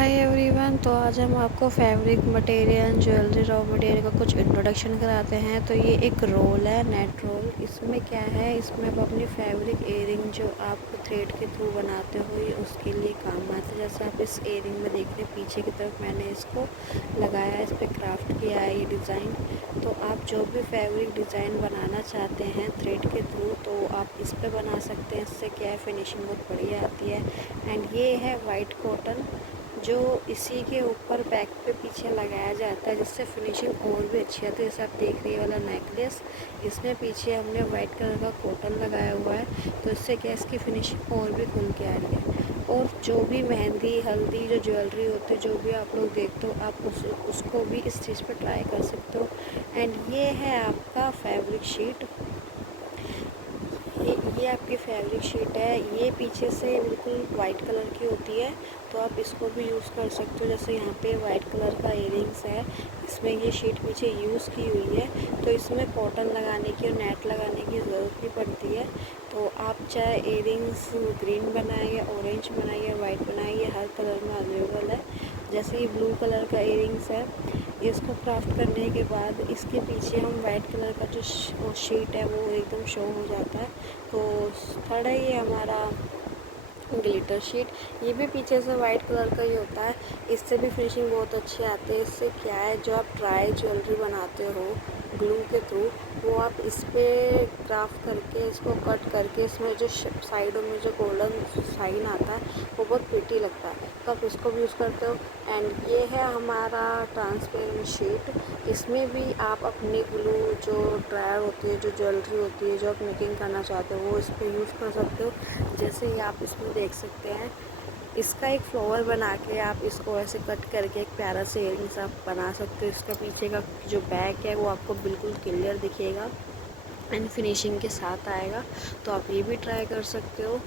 Hi everyone. तो आज हम आपको fabric material jewellery raw material का कुछ इंट्रोडक्शन कराते हैं। तो ये एक रोल है, नेट रोल। इसमें क्या है, इसमें आप अपनी फैब्रिक एयरिंग जो आप थ्रेड के थ्रू बनाते हो ये उसके लिए काम आता है। जैसे आप इस एयरिंग में देख रहे हैं, पीछे की तरफ मैंने इसको लगाया है, इस पर क्राफ्ट किया है ये डिज़ाइन। तो आप जो भी फैब्रिक डिज़ाइन बनाना चाहते हैं थ्रेड के थ्रू तो आप इस पर बना सकते हैं। इससे क्या है, फिनिशिंग बहुत बढ़िया आती है। एंड ये है वाइट कॉटन जो इसी के ऊपर बैक पे पीछे लगाया जाता है, जिससे फिनिशिंग और भी अच्छी आती है। जैसे आप देख रही है वाला नेकलेस, इसमें पीछे हमने वाइट कलर का कॉटन लगाया हुआ है, तो इससे क्या इसकी फिनिशिंग और भी खुल के आ रही है। और जो भी मेहंदी हल्दी जो ज्वेलरी होती है, जो भी आप लोग देखते हो, आप उसको भी इस चीज़ पर ट्राई कर सकते हो। एंड ये है आपका फैब्रिक शीट। ये आपकी फैब्रिक शीट है। ये पीछे से बिल्कुल वाइट कलर की होती है, तो आप इसको भी यूज़ कर सकते हो। जैसे यहाँ पे वाइट कलर का इयरिंग्स है, इसमें ये शीट पीछे यूज़ की हुई है, तो इसमें कॉटन लगाने की और नेट लगाने की ज़रूरत नहीं पड़ती है। तो आप चाहे इयरिंग्स ग्रीन बनाए या ऑरेंज बनाए या वाइट बनाए, ये हर कलर में अवेलेबल है। जैसे ये ब्लू कलर का इयरिंग्स है, इसको क्राफ्ट करने के बाद इसके पीछे हम वाइट कलर का जो शीट है वो एकदम शो हो जाता है। तो थर्ड है ये हमारा ग्लिटर शीट। ये भी पीछे से वाइट कलर का ही होता है, इससे भी फिनिशिंग बहुत अच्छी आती है। इससे क्या है, जो आप ड्राई ज्वेलरी बनाते हो ग्लू के थ्रू, वो आप इस पर क्राफ्ट करके इसको कट करके इसमें जो साइडों में जो गोल्डन साइन आता है वो बहुत प्रिटी लगता है, तो आप इसको भी यूज़ करते हो। एंड ये है हमारा ट्रांसपेरेंट शीट। इसमें भी आप अपनी ग्लू जो ड्रायर होती है, जो ज्वेलरी होती है, जो आप मेकिंग करना चाहते हो वो इस पर यूज़ कर सकते हो। जैसे ही आप इसमें देख सकते हैं, इसका एक फ्लावर बना के आप इसको ऐसे कट करके एक प्यारा से इयरिंग्स आप बना सकते हो। इसका पीछे का जो बैक है वो आपको बिल्कुल क्लियर दिखेगा एंड फिनिशिंग के साथ आएगा, तो आप ये भी ट्राई कर सकते हो।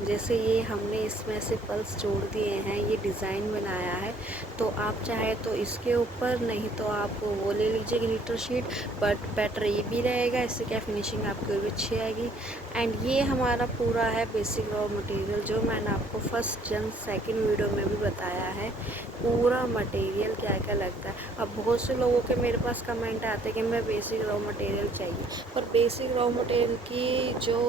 जैसे ये हमने इसमें से पल्स जोड़ दिए हैं, ये डिज़ाइन बनाया है, तो आप चाहे तो इसके ऊपर, नहीं तो आप वो ले लीजिए ग्लिटर शीट, बट बेटर ये भी रहेगा। इससे क्या फिनिशिंग आपकी और भी अच्छी आएगी। एंड ये हमारा पूरा है बेसिक रॉ मटेरियल, जो मैंने आपको फर्स्ट एंड सेकंड वीडियो में भी बताया है, पूरा मटेरियल क्या क्या लगता है। अब बहुत से लोगों के मेरे पास कमेंट आते हैं कि मैं बेसिक रॉ मटेरियल चाहिए, पर बेसिक रॉ मटेरियल की जो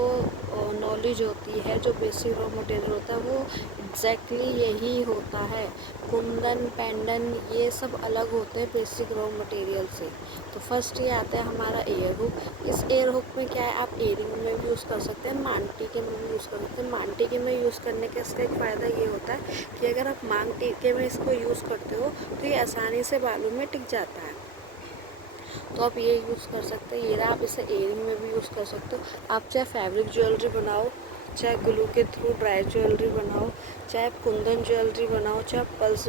नॉलेज होती है, जो बेसिक रॉ मटेरियल होता है वो एग्जैक्टली यही होता है। कुंदन पेंडन ये सब अलग होते हैं बेसिक रॉ मटेरियल से। तो फर्स्ट ये आता है हमारा एयर हुक। इस एयर हुक में क्या है, आप एयरिंग में भी यूज़ कर सकते हैं, मांग टीके में भी यूज़ कर सकते हैं। मांग टीके में यूज़ करने का इसका एक फ़ायदा ये होता है कि अगर आप मांग टीके में इसको यूज़ करते हो तो ये आसानी से बालों में टिक जाता है, तो आप ये यूज़ कर सकते हैं। ये रहा, आप इसे एयरिंग में भी यूज़ कर सकते हो। आप चाहे फैब्रिक ज्वेलरी बनाओ, चाहे ग्लू के थ्रू ड्राई ज्वेलरी बनाओ, चाहे आप कुंदन ज्वेलरी बनाओ, चाहे आप पल्स,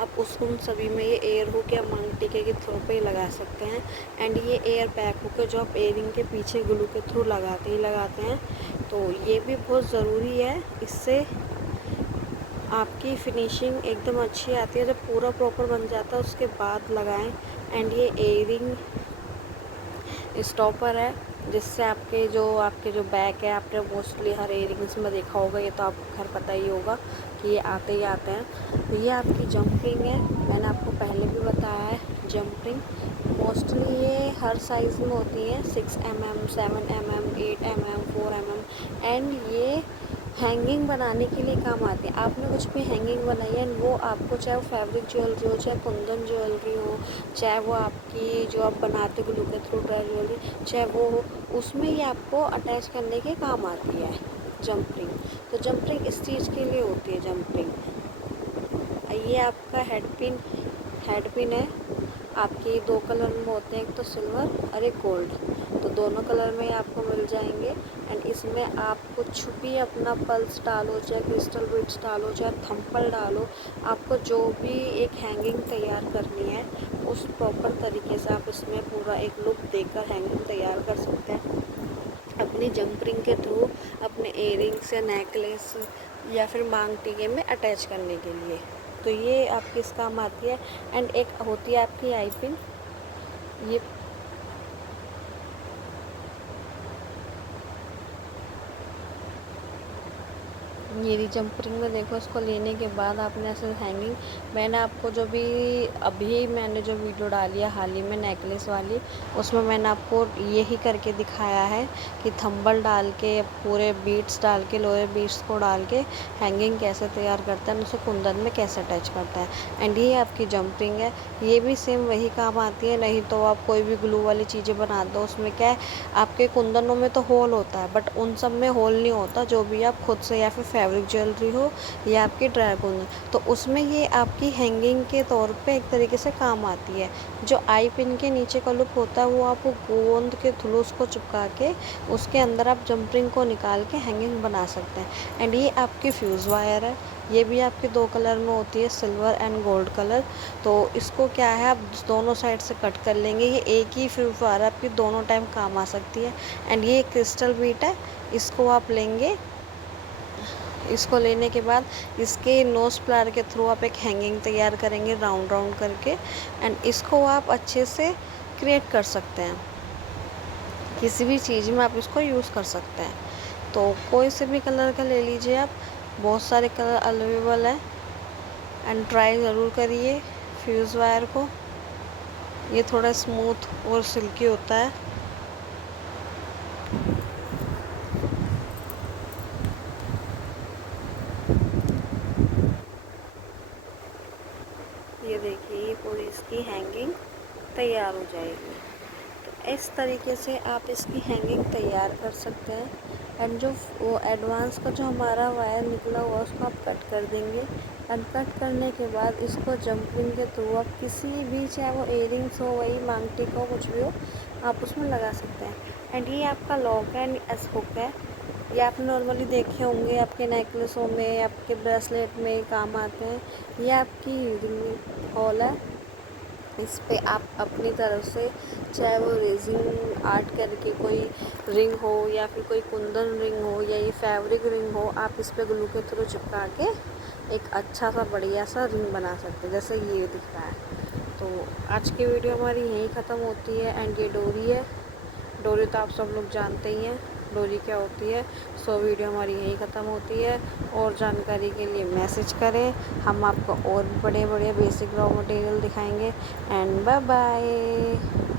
आप उसको उन सभी में ये एयर हुक या मांग टीके के थ्रू पे लगा सकते हैं। एंड ये एयर बैक हुक है, जो आप एयरिंग के पीछे ग्लू के थ्रू लगाते ही लगाते हैं, तो ये भी बहुत ज़रूरी है। इससे आपकी फिनिशिंग एकदम अच्छी आती है। जब पूरा प्रॉपर बन जाता है उसके बाद लगाएं। एंड ये एयरिंग स्टॉपर है, जिससे आपके जो बैक है, आपने मोस्टली हर एयरिंग्स में देखा होगा, ये तो आपको खैर पता ही होगा कि ये आते ही आते हैं। तो ये आपकी जंप रिंग है, मैंने आपको पहले भी बताया है। जंप रिंग मोस्टली ये हर साइज़ में होती है, 6 mm, 7 mm, 8 mm, 4 mm। And ये हैंगिंग बनाने के लिए काम आती है। आपने कुछ भी हैंगिंग बनाई है, वो आपको चाहे वो फैब्रिक ज्वेलरी हो, चाहे कुंदन ज्वेलरी हो, चाहे वो आपकी जो आप बनाते हो ग्लू के थ्रू ड्राई ज्वेलरी, चाहे वो हो, उसमें ये आपको अटैच करने के काम आती है जंप रिंग। तो जंप रिंग इस चीज़ के लिए होती है जंप रिंग। ये आपका हेड पिन है। आपके दो कलर में होते हैं, एक तो सिल्वर और एक गोल्ड, तो दोनों कलर में आपको मिल जाएंगे। एंड इसमें आप कुछ भी अपना पल्स डालो, चाहे क्रिस्टल बीड्स डालो, चाहे थंपल डालो, आपको जो भी एक हैंगिंग तैयार करनी है उस प्रॉपर तरीके से आप इसमें पूरा एक लुक देकर हैंगिंग तैयार कर सकते हैं अपनी जंप रिंग के थ्रू, अपने इयरिंग्स या नेकलेस या फिर मांग टीके में अटैच करने के लिए। तो ये आपकी इस काम आती है। एंड एक होती है आपकी आई पिन। ये ये जंपरिंग में देखो, इसको लेने के बाद आपने ऐसे हैंगिंग, मैंने आपको जो भी अभी मैंने जो वीडियो डाली है हाल ही में नेकलेस वाली, उसमें मैंने आपको यही करके दिखाया है कि थंबल डाल के पूरे बीड्स डाल के लोअर बीड्स को डाल के हैंगिंग कैसे तैयार करता है, उसे कुंदन में कैसे अटैच करता है। एंड ये आपकी जंपरिंग है, ये भी सेम वही काम आती है। नहीं तो आप कोई भी ग्लू वाली चीज़ें बना दो, उसमें क्या है आपके कुंदनों में तो होल होता है, बट उन सब में होल नहीं होता, जो भी आप खुद से या फिर फैब्रिक ज्वेलरी हो या आपकी ड्राई कुंदन, तो उसमें ये आपकी हैंगिंग के तौर पे एक तरीके से काम आती है। जो आई पिन के नीचे का लुक होता है वो आप गोंद के थ्रू उसको चिपका के उसके अंदर आप जंपरिंग को निकाल के हैंगिंग बना सकते हैं। एंड ये आपकी फ्यूज़ वायर है, ये भी आपके 2 कलर में होती है, सिल्वर एंड गोल्ड कलर। तो इसको क्या है आप दोनों साइड से कट कर लेंगे, ये एक ही फ्यूज़ वायर आपकी दोनों टाइम काम आ सकती है। एंड ये क्रिस्टल बीट है, इसको आप लेंगे, इसको लेने के बाद इसके नोज़ प्लार के थ्रू आप एक हैंगिंग तैयार करेंगे राउंड राउंड करके। एंड इसको आप अच्छे से क्रिएट कर सकते हैं, किसी भी चीज़ में आप इसको यूज़ कर सकते हैं। तो कोई से भी कलर का ले लीजिए आप, बहुत सारे कलर अवेलेबल हैं। एंड ट्राई ज़रूर करिए फ्यूज़ वायर को, ये थोड़ा स्मूथ और सिल्की होता है। ये देखिए, ये पूरी इसकी हैंगिंग तैयार हो जाएगी। तो इस तरीके से आप इसकी हैंगिंग तैयार कर सकते हैं। एंड जो वो एडवांस का जो हमारा वायर निकला हुआ उसको आप कट कर देंगे। एंड कट करने के बाद इसको जंपरिंग के थ्रू आप किसी भी, चाहे वो इयरिंग्स हो, वही मांग टीका हो, कुछ भी हो, आप उसमें लगा सकते हैं। एंड ये आपका लॉक एंड एस हुक है, ये आप नॉर्मली देखे होंगे आपके नेकलेसों में, आपके ब्रेसलेट में काम आते हैं। ये आपकी रिंग हॉल है, इस पे आप अपनी तरफ से, चाहे वो रेजिंग आर्ट करके कोई रिंग हो या फिर कोई कुंदन रिंग हो या ये फैब्रिक रिंग हो, आप इस पे ग्लू के थ्रू चिपका के एक अच्छा सा बढ़िया सा रिंग बना सकते हैं, जैसे ये दिख रहा है। तो आज की वीडियो हमारी यहीं ख़त्म होती है। एंड ये डोरी है, डोरी तो आप सब लोग जानते ही हैं डोरी क्या होती है। सो वीडियो हमारी यहीं ख़त्म होती है। और जानकारी के लिए मैसेज करें, हम आपको और बड़े बड़े बेसिक रॉ मटेरियल दिखाएंगे। And bye bye.